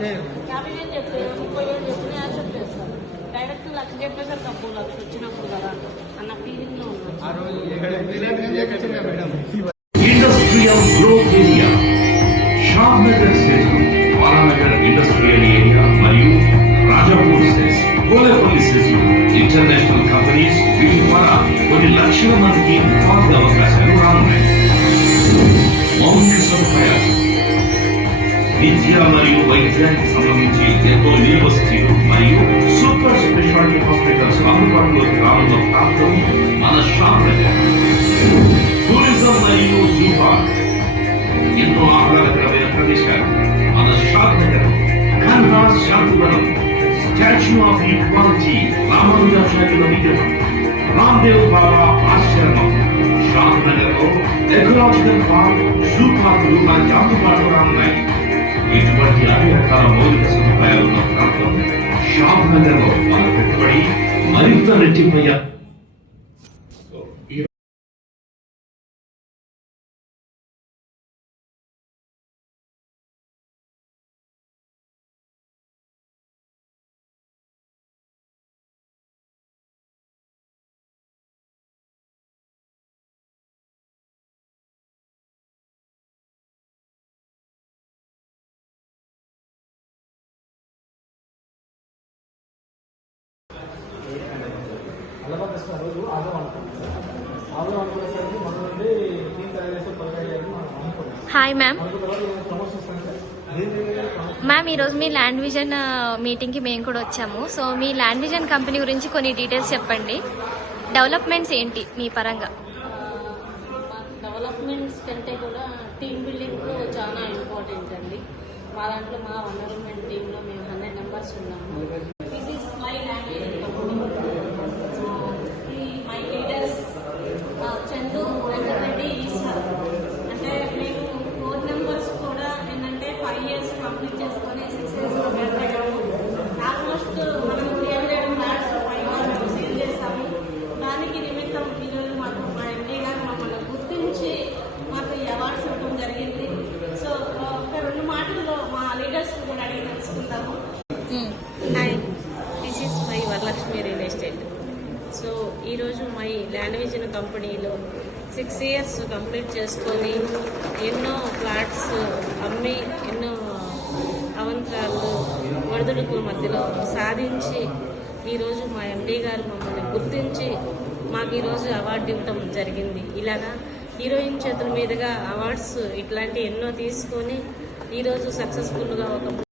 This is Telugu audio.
50,000 చెప్తే 30,000 చెప్పిన యాక్సెప్ట్ చేస్తారు. డైరెక్ట్ 1,00,000 చెప్పేసరికి అప్పు 1,00,000 వచ్చినప్పుడు కదా అన్న ఫీలింగ్ లో ఉన్నాను. Industrial growth area Shadnagar SEZ, Balanagar industrial area మరియు Rajapur SEZ, Golepalli SEZ international companies వీటి ద్వారా కొన్ని లక్షల మందికి ఉపాధి అవకాశాలు రానున్నాయి. మౌలిక సదుపాయాలు, విద్య మరియు వైద్యానికి సంబంధించి ఎంతో యూనివర్సిటీలు మరియు సూపర్ స్పెషాలిటీ హాస్పిటల్స్ అందుబాటులోకి రానున్న ప్రాంతం మన షాద్నగర్. టూరిజం మరియు జూ పార్క్, ఎన్నో ఆహ్లాదకరమైన ప్రదేశాలు మన Shadnagar. Kanha's Shantivanam, statue of equality, రామానుజాచార్యుల విగ్రహం, రామ్దేవ్ బాబా ఆశ్రమం. షాద్నగర్ లో ఎకలాజికల్ పార్క్, జూ పార్కులు మనకి అందుబాటులో రానున్నాయి. ఇటువంటి అన్ని రకాల మౌలిక సదుపాయాలు ఉన్న ప్రాంతం షాద్నగర్ లో మన పెట్టుబడి మరింత రెట్టింపయ్యా. రోజు ఆదాం అనుకుంటున్నాం. ఆదాం అనుకునేసరికి మన నుండి టీం తయారు చేసే 15,000 మనం అనుకుంటాం. Hi ma'am. ప్రమోషన్స్ మ్యామ్, ఈరోజు మీ ల్యాండ్ విజన్ మీటింగ్కి మేము కూడా వచ్చాము. సో మీ ల్యాండ్ విజన్ కంపెనీ గురించి కొన్ని డీటెయిల్స్ చెప్పండి. డెవలప్మెంట్స్ ఏంటి మీ పరంగా? డెవలప్మెంట్స్ కంటే కూడా టీమ్ బిల్డింగ్ చాలా ఇంపార్టెంట్ అండి. మా దాంట్లో మా ఎన్విరాన్మెంట్ టీంలో మేము 100 మెంబర్స్ ఉన్నాము. This is my land vision company. My leaders Chandu, Venkatareddy, Eshwar. అంటే మేము 4 మెంబర్స్ కూడా ఏంటంటే 5 years కంప్లీట్ చేసుకొని 6 years పెట్టాము. ఆల్మోస్ట్ మనం 300 ఫ్లాట్స్ పైగా సేల్ చేస్తాము. దానికి నిమిత్తం ఈరోజు మాకు మా ఎండీ గారు మమ్మల్ని గుర్తించి మాకు ఈ అవార్డ్స్ ఇవ్వడం జరిగింది. సో ఒక 2 మాటల్లో మా లీడర్స్ కూడా అడిగి తెలుసుకుంటాము. Hi, this is my Varalakshmi real estate. So ఈరోజు మై ల్యాండ్ విజన్ కంపెనీలో 6 years కంప్లీట్ చేసుకొని ఎన్నో ఫ్లాట్స్ అమ్మి ఎన్నో అవంతరాలు ఒడిదుడుకుల మధ్యలో సాధించి ఈరోజు మా ఎండీ గారు మమ్మల్ని గుర్తించి మాకు ఈరోజు అవార్డు ఇవ్వడం జరిగింది. ఇలాగా హీరోయిన్ చేతుల మీదుగా అవార్డ్స్ ఇట్లాంటి ఎన్నో తీసుకొని ఈరోజు సక్సెస్ఫుల్గా ఒక